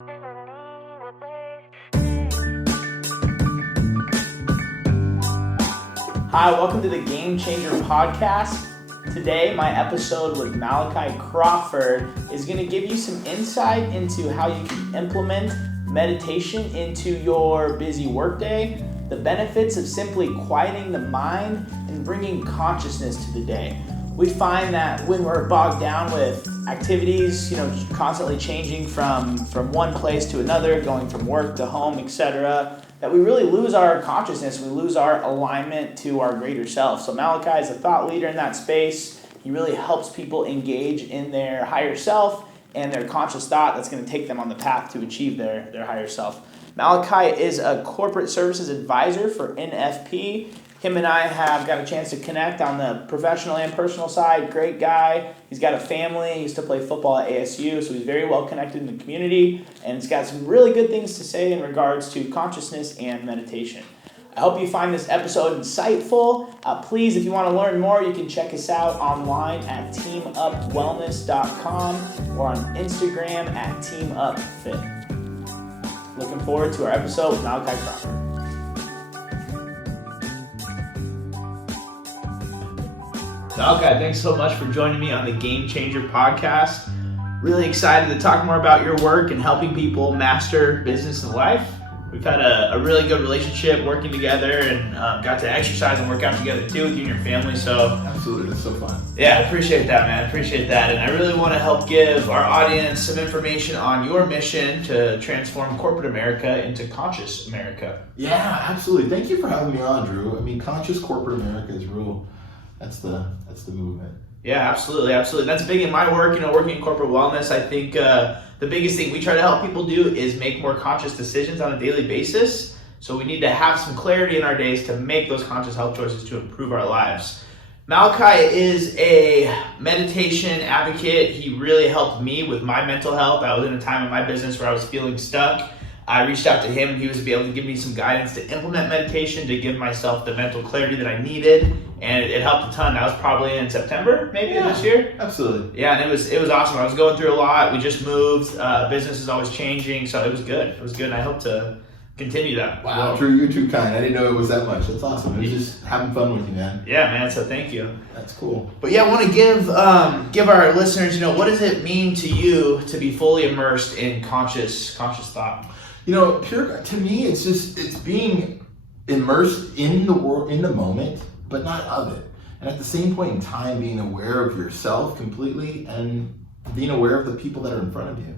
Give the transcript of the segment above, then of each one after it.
Hi, welcome to the Game Changer podcast. Today, my episode with Malachi Crawford is going to give you some insight into how you can implement meditation into your busy workday, the benefits of simply quieting the mind and bringing consciousness to the day. We find that when we're bogged down with activities, constantly changing from one place to another, going from work to home, etc., that we really lose our consciousness, we lose our alignment to our greater self. So Malachi is a thought leader in that space. He really helps people engage in their higher self and their conscious thought that's going to take them on the path to achieve their higher self. Malachi is a corporate services advisor for NFP. Him and I have got a chance to connect on the professional and personal side. Great guy. He's got a family. He used to play football at ASU, so he's very well connected in the community, and he's got some really good things to say in regards to consciousness and meditation. I hope you find this episode insightful. Please, if you want to learn more, you can check us out online at teamupwellness.com or on Instagram at teamupfit. Looking forward to our episode with Malachi Crawford. Malachi, thanks so much for joining me on the Game Changer podcast. Really excited to talk more about your work and helping people master business and life. We've had a really good relationship working together and got to exercise and work out together too with you and your family. So absolutely, that's so fun. Yeah, I appreciate that, man. I appreciate that. And I really want to help give our audience some information on your mission to transform corporate America into conscious America. Yeah, absolutely. Thank you for having me on, Drew. I mean, conscious corporate America is real. That's the movement. Yeah, absolutely. That's big in my work, working in corporate wellness. I think the biggest thing we try to help people do is make more conscious decisions on a daily basis. So we need to have some clarity in our days to make those conscious health choices to improve our lives. Malachi is a meditation advocate. He really helped me with my mental health. I was in a time in my business where I was feeling stuck. I reached out to him and he was able to give me some guidance to implement meditation, to give myself the mental clarity that I needed, and it helped a ton. That was probably in September, maybe, of this year. Absolutely. Yeah, and it was awesome. I was going through a lot. We just moved. Business is always changing, so it was good. And I hope to continue that. Wow, Drew, you're too kind. I didn't know it was that much. That's awesome. It was just having fun with you, man. Yeah, man. So thank you. That's cool. But yeah, I want to give our listeners, what does it mean to you to be fully immersed in conscious thought? To me, it's being immersed in the world, in the moment, but not of it. And at the same point in time, being aware of yourself completely and being aware of the people that are in front of you.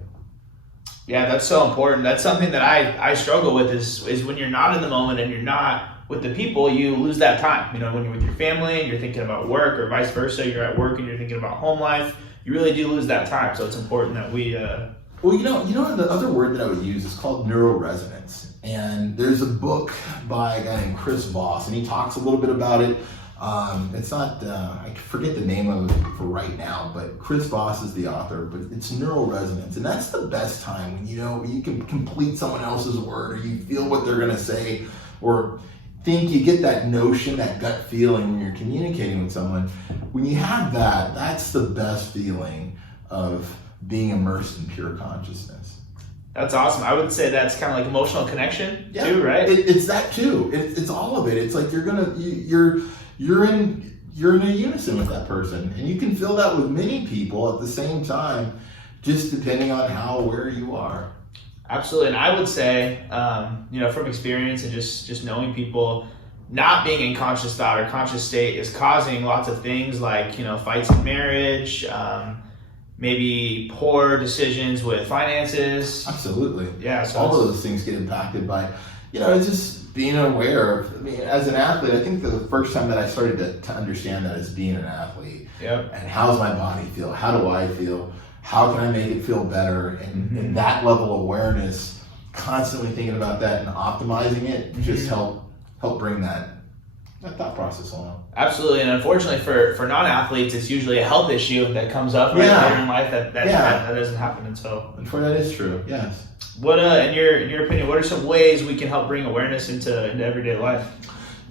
Yeah, that's so important. That's something that I struggle with is when you're not in the moment and you're not with the people, you lose that time. When you're with your family and you're thinking about work, or vice versa, you're at work and you're thinking about home life, you really do lose that time. So it's important that we... Well, the other word that I would use is called neuroresonance. And there's a book by a guy named Chris Voss, and he talks a little bit about it. It's not, I forget the name of it for right now, but Chris Voss is the author, but it's neuroresonance. And that's the best time when, you can complete someone else's word, or you feel what they're going to say, or think you get that notion, that gut feeling when you're communicating with someone. When you have that, that's the best feeling of being immersed in pure consciousness. That's awesome. I would say that's kind of like emotional connection too, right? It's that too. It's all of it. It's like you're in a unison with that person, and you can feel that with many people at the same time, just depending on how aware you are. Absolutely. And I would say, from experience and just knowing people, not being in conscious thought or conscious state is causing lots of things like, fights in marriage, maybe poor decisions with finances. Absolutely. Yeah. So all of those things get impacted by, it's just being aware of, as an athlete, I think the first time that I started to understand that as being an athlete. Yep. And how's my body feel? How do I feel? How can I make it feel better? And that level of awareness, constantly thinking about that and optimizing it, just help bring that thought process along. Absolutely, and unfortunately for non-athletes, it's usually a health issue that comes up later in life that doesn't happen. And so, that is true. Yes. What, in your opinion, what are some ways we can help bring awareness into everyday life?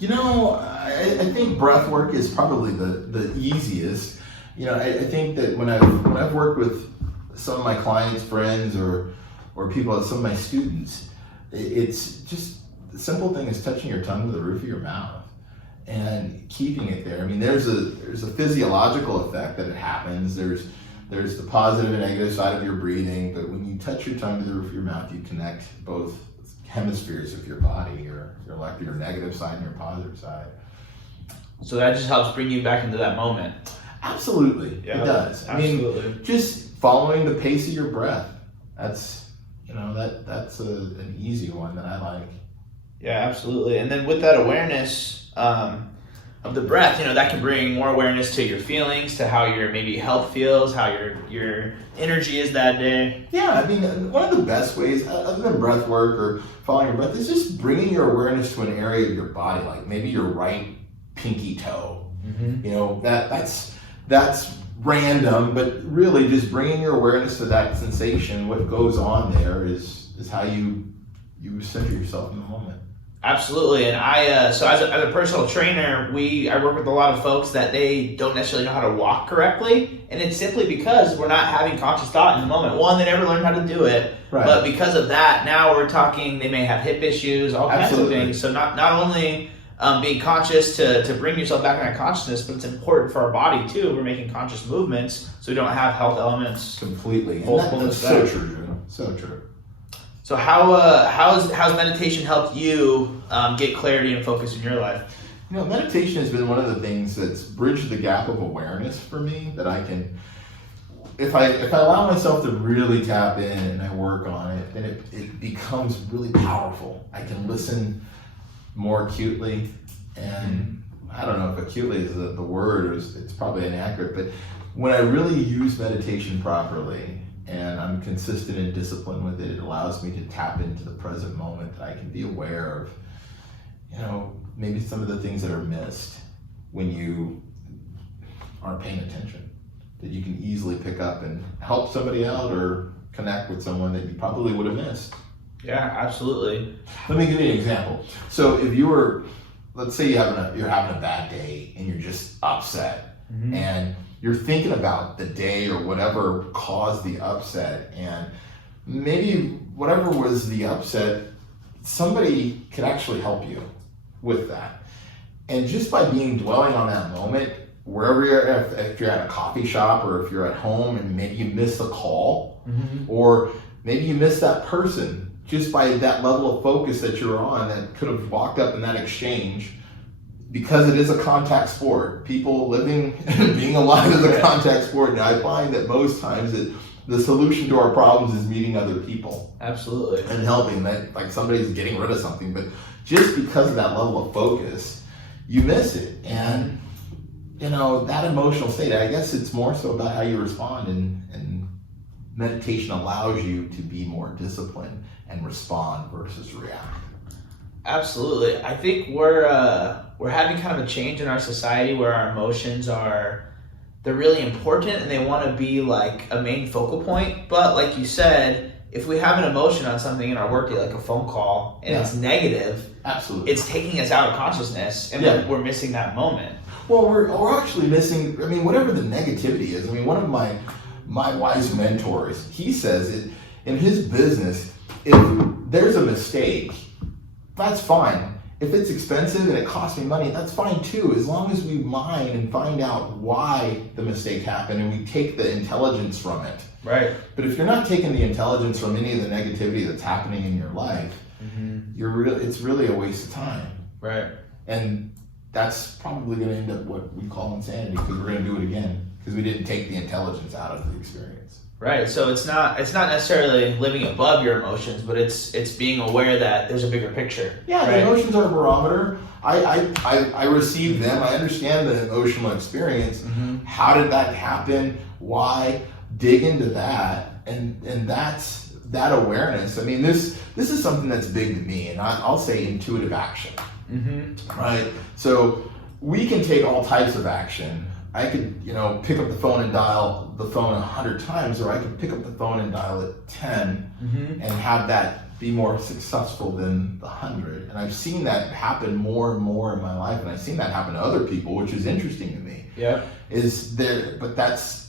I think breath work is probably the easiest. I think that when I've worked with some of my clients, friends, or or people, some of my students, it's just the simple thing is touching your tongue to the roof of your mouth and keeping it there. I mean, there's a physiological effect that it happens. There's the positive and negative side of your breathing, but when you touch your tongue to the roof of your mouth, you connect both hemispheres of your body, your negative side and your positive side. So that just helps bring you back into that moment. Absolutely, yeah, it does. Absolutely. I mean, just following the pace of your breath. That's an easy one that I like. Yeah, absolutely. And then with that awareness of the breath, that can bring more awareness to your feelings, to how your maybe health feels, how your energy is that day. Yeah, I mean, one of the best ways, other than breath work or following your breath, is just bringing your awareness to an area of your body, like maybe your right pinky toe. Mm-hmm. That's random, but really just bringing your awareness to that sensation. What goes on there is how you center yourself in the moment. Absolutely. And I so as a personal trainer, I work with a lot of folks that they don't necessarily know how to walk correctly, and it's simply because we're not having conscious thought in the moment. One, they never learned how to do it, right. But because of that, now we're talking they may have hip issues, all kinds of things. So not only being conscious to bring yourself back in that consciousness, but it's important for our body too. We're making conscious movements so we don't have health elements. Completely. And that's so true. So true. So how's meditation helped you get clarity and focus in your life? Meditation has been one of the things that's bridged the gap of awareness for me, that I can, if I allow myself to really tap in and I work on it, then it becomes really powerful. I can listen more acutely, and I don't know if acutely is the word, or it's probably inaccurate, but when I really use meditation properly and I'm consistent and disciplined with it, it allows me to tap into the present moment, that I can be aware of, maybe some of the things that are missed when you aren't paying attention, that you can easily pick up and help somebody out or connect with someone that you probably would have missed. Yeah, absolutely. Let me give you an example. So if you were, let's say you're having a bad day and you're just upset, mm-hmm. and you're thinking about the day or whatever caused the upset, and maybe whatever was the upset, somebody could actually help you with that. And just by dwelling on that moment, wherever you're at, if you're at a coffee shop or if you're at home and maybe you miss a call, mm-hmm. or maybe you miss that person, just by that level of focus that you're on that could have walked up in that exchange, because it is a contact sport. People being alive is a contact sport, and I find that most times that the solution to our problems is meeting other people. Absolutely. And helping, that like somebody's getting rid of something, but just because of that level of focus, you miss it. And that emotional state, I guess it's more so about how you respond, and meditation allows you to be more disciplined and respond versus react. Absolutely. I think we're having kind of a change in our society where our emotions they're really important and they want to be like a main focal point. But like you said, if we have an emotion on something in our workday, like a phone call, and it's negative, absolutely, it's taking us out of consciousness, and we're missing that moment. Well, we're actually missing, whatever the negativity is. One of my wise mentors, he says it in his business, if there's a mistake, that's fine. If it's expensive and it costs me money, that's fine too, as long as we mine and find out why the mistake happened and we take the intelligence from it. Right. But if you're not taking the intelligence from any of the negativity that's happening in your life, mm-hmm. It's really a waste of time. Right. And that's probably going to end up what we call insanity, because we're going to do it again because we didn't take the intelligence out of the experience. Right. So it's not necessarily living above your emotions, but it's being aware that there's a bigger picture. Yeah, right? The emotions are a barometer. I receive them. I understand the emotional experience. Mm-hmm. How did that happen? Why? Dig into that, and that's that awareness. This is something that's big to me, and I'll say intuitive action. Mm-hmm. Right. So we can take all types of action. I could, pick up the phone and dial the phone 100 times, or I could pick up the phone and dial it 10, mm-hmm. and have that be more successful than the 100. And I've seen that happen more and more in my life, and I've seen that happen to other people, which is interesting to me. Yeah. But that's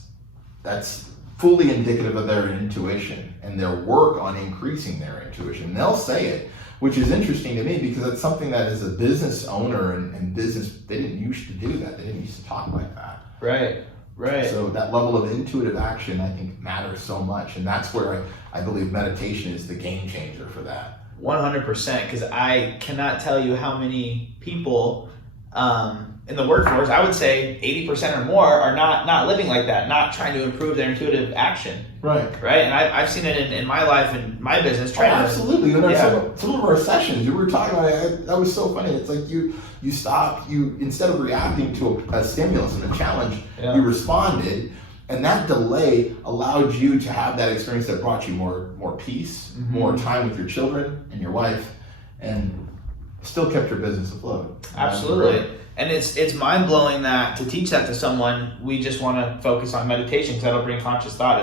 fully indicative of their intuition and their work on increasing their intuition. They'll say it, which is interesting to me because it's something that as a business owner and business, they didn't used to do that. They didn't used to talk like that. Right. So that level of intuitive action, I think, matters so much. And that's where I believe meditation is the game changer for that. 100%, because I cannot tell you how many people in the workforce, I would say 80% or more, are not living like that, not trying to improve their intuitive action. Right. And I've seen it in my life and my business. Absolutely. Some of our sessions, we were talking about it, that was so funny. It's like you stopped, instead of reacting to a stimulus and a challenge, you responded. And that delay allowed you to have that experience that brought you more peace, more time with your children and your wife, and still kept your business afloat. Absolutely. And it's mind-blowing that to teach that to someone, we just want to focus on meditation because that'll bring conscious thought.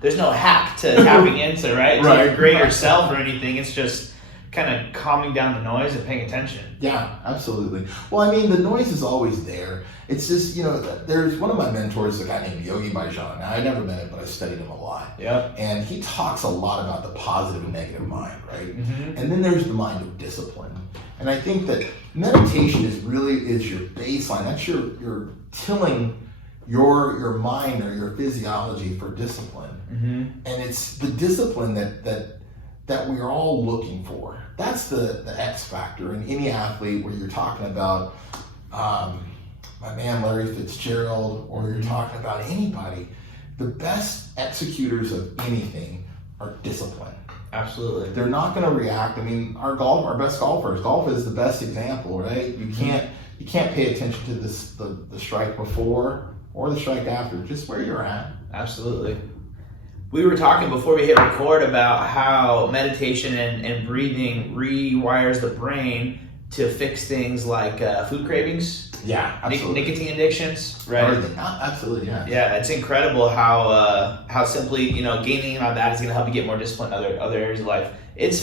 There's no hack to tapping into, to your greater self or anything. It's just kind of calming down the noise and paying attention. Yeah, absolutely. Well, I mean, the noise is always there. It's just, there's one of my mentors, a guy named Yogi Bhajan. Now, I never met him, but I studied him a lot. Yeah. And he talks a lot about the positive and negative mind, right? And then there's the mind of discipline. And I think that meditation is your baseline. That's you're tilling your mind or your physiology for discipline. And it's the discipline that we're all looking for. That's the X factor in any athlete, where you're talking about my man Larry Fitzgerald, or you're talking about anybody. The best executors of anything are disciplined. Absolutely. They're not going to react. I mean, our best golfers. Golf is the best example, right? You can't pay attention to the strike before or the strike after, just where you're at. Absolutely. We were talking before we hit record about how meditation and breathing rewires the brain to fix things like food cravings. Yeah, absolutely. Nicotine addictions, right? Everything. Absolutely, yeah. Yeah, it's incredible how simply gaining on that is going to help you get more discipline in other areas of life.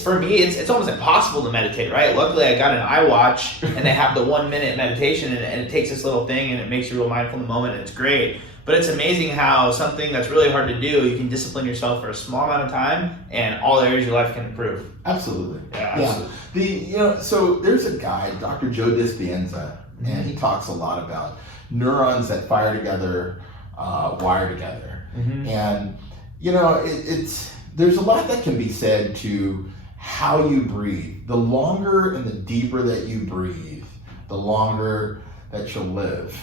For me, it's almost impossible to meditate, right? Luckily, I got an iWatch and they have the 1 minute meditation, and it takes this little thing and it makes you real mindful in the moment, and it's great. But it's amazing how something that's really hard to do, you can discipline yourself for a small amount of time, and all areas of your life can improve. Absolutely. Yeah. Absolutely. So there's a guy, Dr. Joe Dispenza, and he talks a lot about neurons that fire together, wire together. And there's a lot that can be said to how you breathe. The longer and the deeper that you breathe, the longer that you'll live.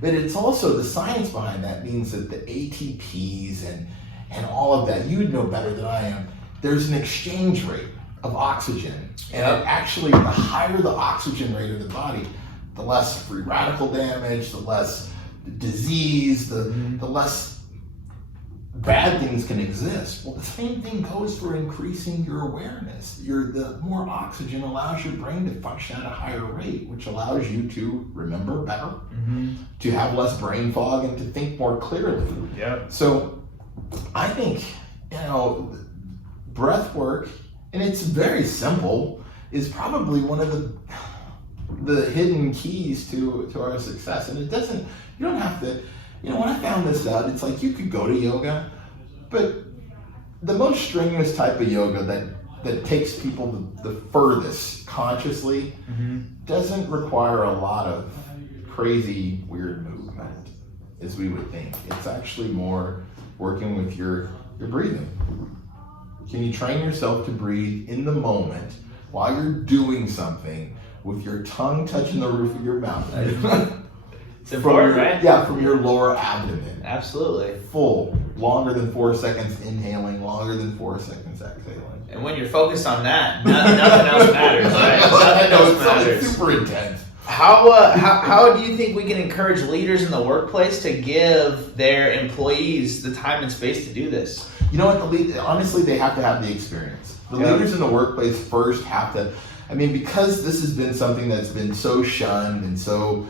But it's also the science behind that means that the ATPs and all of that, you would know better than I am, there's an exchange rate of oxygen. And actually, the higher the oxygen rate of the body, the less free radical damage, the less disease, the less bad things can exist. Well, the same thing goes for increasing your awareness. The more oxygen allows your brain to function at a higher rate, which allows you to remember better, to have less brain fog, and to think more clearly. So I think, breath work, and it's very simple, is probably one of the hidden keys to our success. And you don't have to, when I found this out, it's like you could go to yoga, but the most strenuous type of yoga that takes people the furthest consciously doesn't require a lot of crazy, weird movement, as we would think. It's actually more working with your breathing. Can you train yourself to breathe in the moment while you're doing something with your tongue touching the roof of your mouth? It's important, right? Yeah, from your lower abdomen. Absolutely. Full. Longer than 4 seconds inhaling, longer than 4 seconds exhaling. And when you're focused on that, nothing else matters, right? Nothing else matters. It's super intense. How do you think we can encourage leaders in the workplace to give their employees the time and space to do this? You know what? Honestly, they have to have the experience. The leaders in the workplace first have to, because this has been something that's been so shunned and so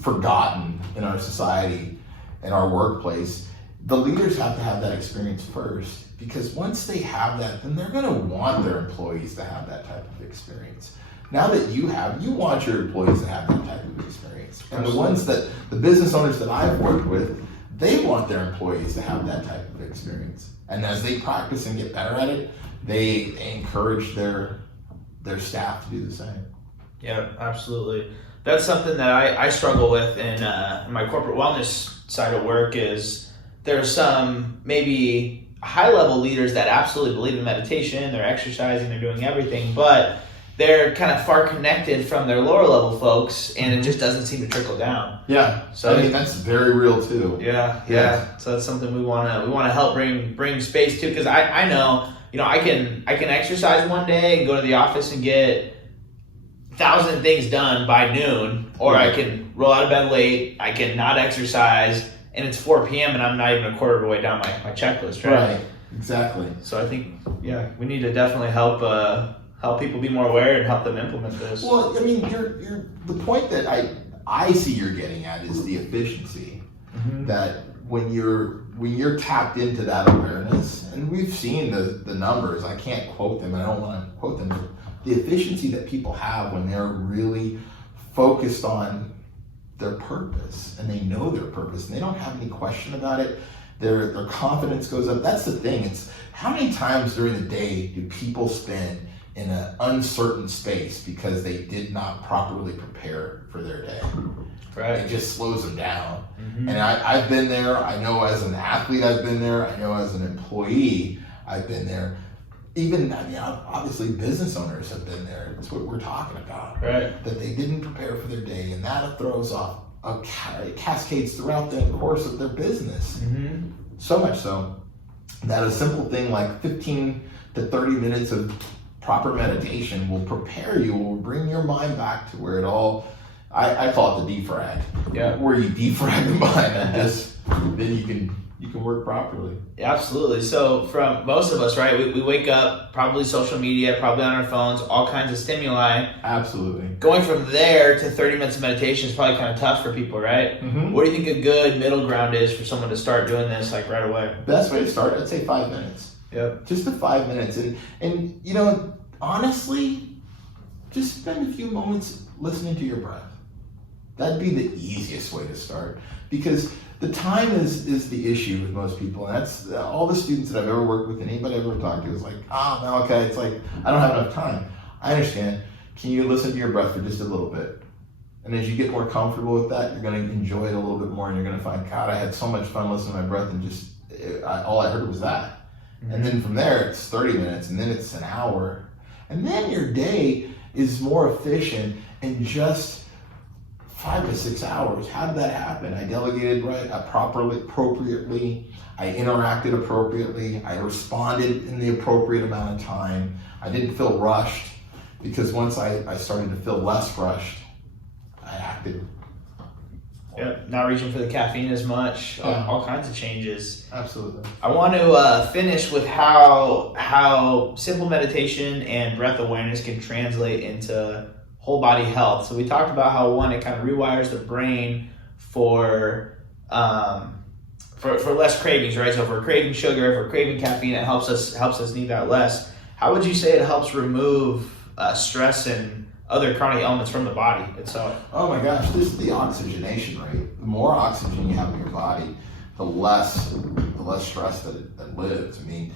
forgotten in our society, in our workplace, the leaders have to have that experience first, because once they have that, then they're going to want their employees to have that type of experience. Now that you want your employees to have that type of experience. And the business owners that I've worked with, they want their employees to have that type of experience. And as they practice and get better at it, they encourage their staff to do the same. Yeah, absolutely. That's something that I struggle with in my corporate wellness side of work. Is there's some maybe high-level leaders that absolutely believe in meditation, they're exercising, they're doing everything, but they're kind of far connected from their lower level folks, and it just doesn't seem to trickle down. Yeah, so I mean that's very real too. Yeah. So that's something we want to help bring space to, because I know, I can exercise one day and go to the office and get 1,000 things done by noon, or I can roll out of bed late, I can not exercise, and it's 4 p.m. and I'm not even a quarter of the way down my checklist, right? Right, exactly. So I think, we need to definitely help people be more aware and help them implement this. Well, I mean, the point that I see you're getting at is the efficiency. Mm-hmm. That when you're tapped into that awareness, and we've seen the numbers, I can't quote them, and I don't want to quote them, but the efficiency that people have when they're really focused on their purpose, and they know their purpose, and they don't have any question about it, their confidence goes up. That's the thing. It's how many times during the day do people spend in an uncertain space because they did not properly prepare for their day. Right. It just slows them down. Mm-hmm. And I've been there. I know as an athlete I've been there. I know as an employee I've been there. Even, obviously business owners have been there. That's what we're talking about. Right. That they didn't prepare for their day, and that throws off, it cascades throughout the course of their business. Mm-hmm. So much so that a simple thing like 15 to 30 minutes of proper meditation will prepare you, will bring your mind back to where it all, I call it the defrag. Yeah. Where you defrag the mind and just, then you can work properly. Yeah, absolutely. So from most of us, right, we wake up, probably social media, probably on our phones, all kinds of stimuli. Absolutely. Going from there to 30 minutes of meditation is probably kind of tough for people, right? Mm-hmm. What do you think a good middle ground is for someone to start doing this like right away? Best way to start, I'd say 5 minutes. Yep. Just the 5 minutes. And honestly, just spend a few moments listening to your breath. That'd be the easiest way to start, because the time is the issue with most people, and that's all the students that I've ever worked with and anybody I've ever talked to is like, Malachi, it's like, I don't have enough time. I understand. Can you listen to your breath for just a little bit? And as you get more comfortable with that, you're going to enjoy it a little bit more, and you're going to find, God, I had so much fun listening to my breath, and all I heard was that. Mm-hmm. And then from there, it's 30 minutes, and then it's an hour. And then your day is more efficient in just 5 to 6 hours. How did that happen? I delegated appropriately. I interacted appropriately. I responded in the appropriate amount of time. I didn't feel rushed, because once I started to feel less rushed, I acted. Yep. Not reaching for the caffeine as much. Yeah. All kinds of changes. Absolutely. I want to finish with how simple meditation and breath awareness can translate into whole body health. So we talked about how, one, it kind of rewires the brain for less cravings, right? So if we're craving sugar, if we're craving caffeine, it helps us need that less. How would you say it helps remove stress and other chronic elements from the body itself? Oh my gosh, this is the oxygenation rate. The more oxygen you have in your body, the less stress that lives. I mean,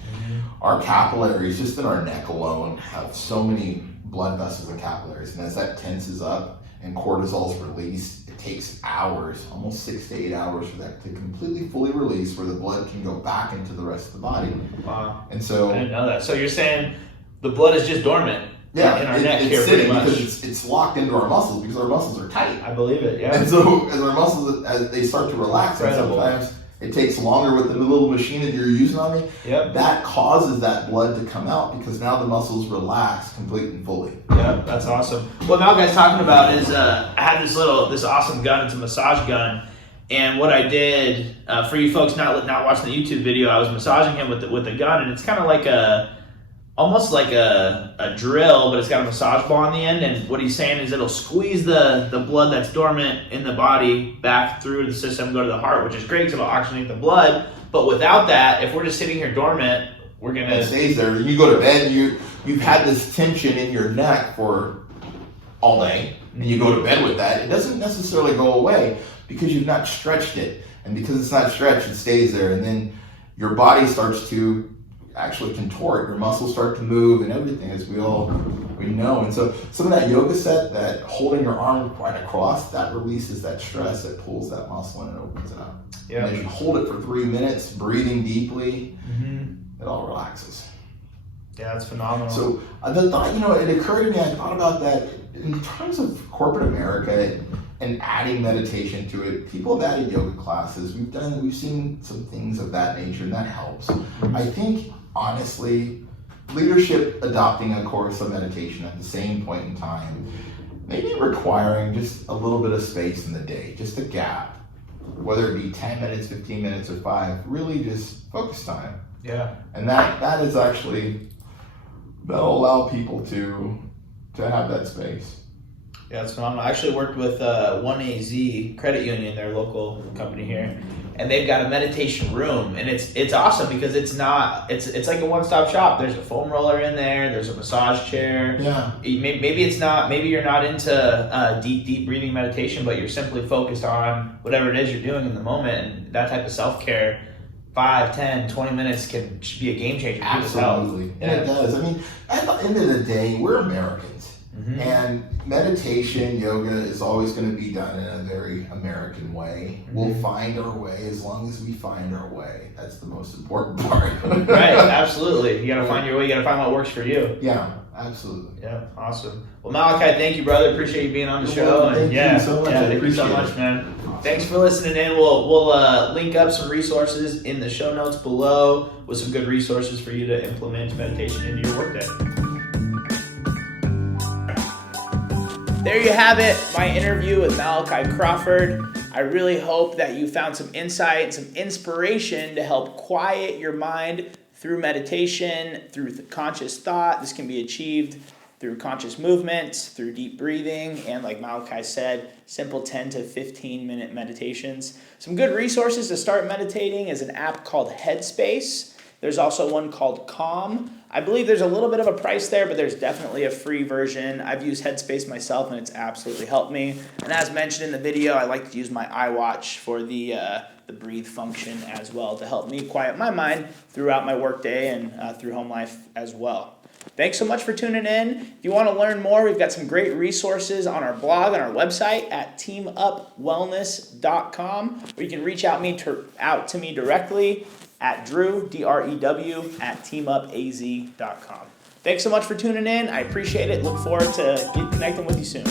our capillaries, just in our neck alone, have so many blood vessels and capillaries, and as that tenses up and cortisol is released, it takes hours, almost 6 to 8 hours, for that to completely fully release, where the blood can go back into the rest of the body. Wow. And so I didn't know that. So you're saying the blood is just dormant in our neck it's here, sitting pretty much. because it's locked into our muscles, because our muscles are tight. I believe it, yeah. And so as our muscles, as they start to relax, and Incredible. sometimes it takes longer with the little machine that you're using on me. Yep. That causes that blood to come out, because now the muscles relax completely and fully. Yeah, that's awesome. What Malguy's talking about is I had this awesome gun. It's a massage gun, and what I did for you folks not watching the YouTube video, I was massaging him with the gun, and it's kind of like almost like a drill, but it's got a massage ball on the end. And what he's saying is it'll squeeze the blood that's dormant in the body back through the system, go to the heart, which is great because it'll oxygenate the blood. But without that, if we're just sitting here dormant, we're gonna. It stays there. You go to bed, and you've had this tension in your neck for all day, and you go to bed with that. It doesn't necessarily go away, because you've not stretched it. And because it's not stretched, it stays there. And then your body starts to actually contort, your muscles start to move and everything, as we know. And so some of that yoga set, that holding your arm right across, that releases that stress, it pulls that muscle and it opens it up. Yeah. And as you hold it for 3 minutes, breathing deeply, it all relaxes. Yeah, that's phenomenal. So the thought, it occurred to me, I thought about that in terms of corporate America and adding meditation to it. People have added yoga classes. We've seen some things of that nature, and that helps. I think, honestly, leadership adopting a course of meditation at the same point in time, maybe requiring just a little bit of space in the day, just a gap, whether it be 10 minutes, 15 minutes, or 5, really just focus time. Yeah. And that is actually, that'll allow people to have that space. Yeah, it's phenomenal. I actually worked with 1AZ Credit Union, their local company here, and they've got a meditation room, and it's awesome because it's like a one-stop shop. There's a foam roller in there. There's a massage chair. Yeah. Maybe you're not into deep breathing meditation, but you're simply focused on whatever it is you're doing in the moment, and that type of self-care. 5, 10, 20 minutes can be a game changer. Absolutely. And it does. I mean, at the end of the day, we're Americans. And meditation, yoga is always going to be done in a very American way. We'll find our way as long as we find our way. That's the most important part. Right, absolutely. You got to find your way. You got to find what works for you. Yeah, absolutely. Yeah, awesome. Well, Malachi, thank you, brother. Appreciate you being on the show. Thank you so much. Thank you so much, man. Awesome. Thanks for listening in. We'll link up some resources in the show notes below with some good resources for you to implement meditation into your workday. There you have it, my interview with Malachi Crawford. I really hope that you found some insight, some inspiration to help quiet your mind through meditation, through the conscious thought. This can be achieved through conscious movements, through deep breathing, and like Malachi said, simple 10 to 15 minute meditations. Some good resources to start meditating is an app called Headspace. There's also one called Calm. I believe there's a little bit of a price there, but there's definitely a free version. I've used Headspace myself, and it's absolutely helped me. And as mentioned in the video, I like to use my iWatch for the breathe function as well to help me quiet my mind throughout my workday and through home life as well. Thanks so much for tuning in. If you want to learn more, we've got some great resources on our blog, on our website at teamupwellness.com, where you can reach out to me directly at Drew, DREW, at teamupaz.com. Thanks so much for tuning in. I appreciate it. Look forward to connecting with you soon.